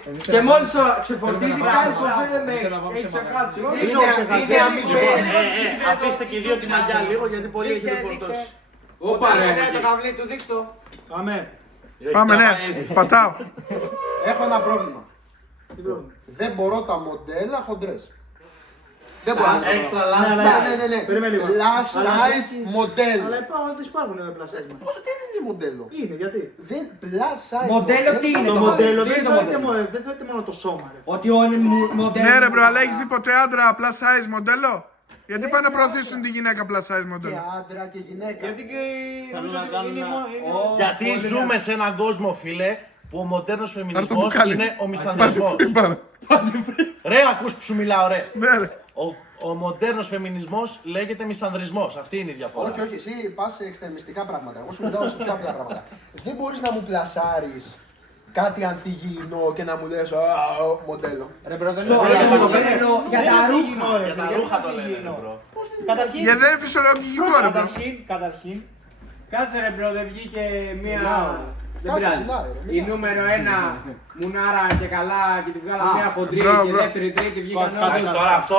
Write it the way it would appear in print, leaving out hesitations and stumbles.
φορτίζεις και μόλις το ξεφορτίζει κάνεις πως δεν με έχει ξεχάσει. Αφήστε και οι δύο τη μαγιά λίγο γιατί πολύ έχει φορτώσει. Όπα ρε, το καβλί του δείξτο. Πάμε, ναι, πατάω. Έχω ένα πρόβλημα. Δεν μπορώ τα μοντέλα χοντρές. Δεν μπορώ. Extra large. Ναι. Plus size μοντέλο. Αλλά υπάρχουν plus size. Πώς δεν είναι μοντέλο. Είναι, γιατί. Δεν plus size. Μοντέλο τι είναι Το μοντέλο δεν θέλετε μόνο το σώμα. Ότι όλοι μοντέλο. Ναι, ρε μπρο, αλλά έχεις δει ποτέ άντρα plus size μοντέλο? Γιατί πάνε να προωθήσουν τη γυναίκα plus size Και μοντέλο? άντρα και γυναίκα. Γιατί ζούμε σε έναν κόσμο, φίλε, που ο μοντέρνος Πάρ' το φεμινισμός μπουκάλι. είναι ο Πάρ' το μισανδρισμός. φρύ, πάρε. Ρε, ακούς που σου μιλάω, ρε. Ναι, ρε. Ο μοντέρνος φεμινισμός λέγεται μισανδρισμός. Αυτή είναι η διαφορά. Όχι, εσύ πας σε εξτρεμιστικά πράγματα. Εγώ σου μιλάω σε πιο απλά πράγματα. Δεν μπορείς να μου πλασάρεις κάτι ανθυγιεινό και να μου λες μοντέλο. Ρε μπρο, δεν είναι μοντέλο για τα ρούχα. Για τα ρούχα το λένε, μπρο. Γιατί δεν είναι φυσιολογικό, ρε μπρο. Καταρχήν, κάτσε ρε μπρο, δεν βγήκε μία... Δεν Κάτσε, πειράζει. μιλάω, ρε, Η μιλάω. νούμερο 1 μουνάρα και καλά και τη βγάλαμε μία χοντρή μπρο, και μπρο. δεύτερη, τρίτη βγήκαν Κάτσε όλα. τώρα αυτό.